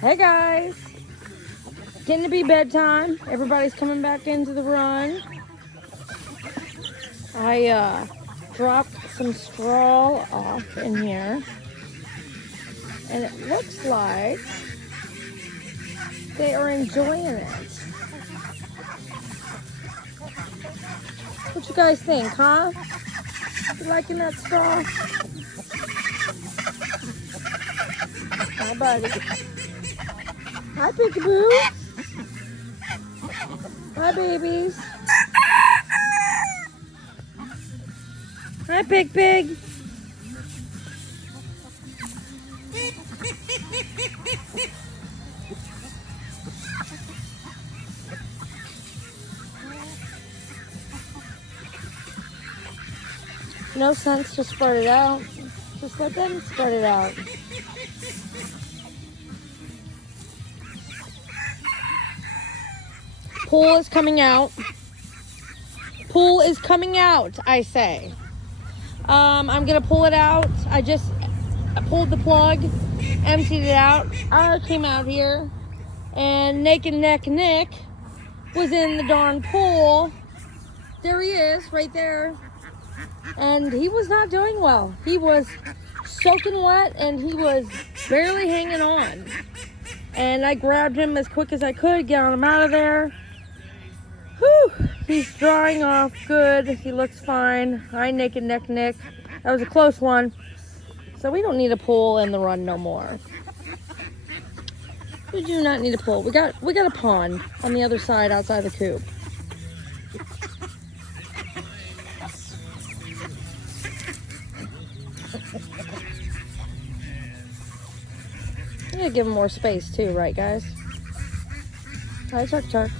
Hey guys, getting to be bedtime. Everybody's coming back into the run. I dropped some straw off in here, and it looks like they are enjoying it. What you guys think, huh? You liking that straw? Hi, buddy. Hi, peekaboo. Hi, babies. Hi, Pig. No sense to spread it out. Just let them spread it out. Pool is coming out. Pool is coming out, I say. I'm gonna pull it out. I just pulled the plug, emptied it out. I came out here, and Naked Neck Nick was in the darn pool. There he is, right there. And he was not doing well. He was soaking wet, and he was barely hanging on. And I grabbed him as quick as I could, got him out of there. Whew, he's drying off good. He looks fine. Hi, Naked Neck Nick. That was a close one. So we don't need a pool in the run no more. We do not need a pool. We got a pond on the other side outside the coop. We gotta give him more space too, right guys? Hi, Chuck.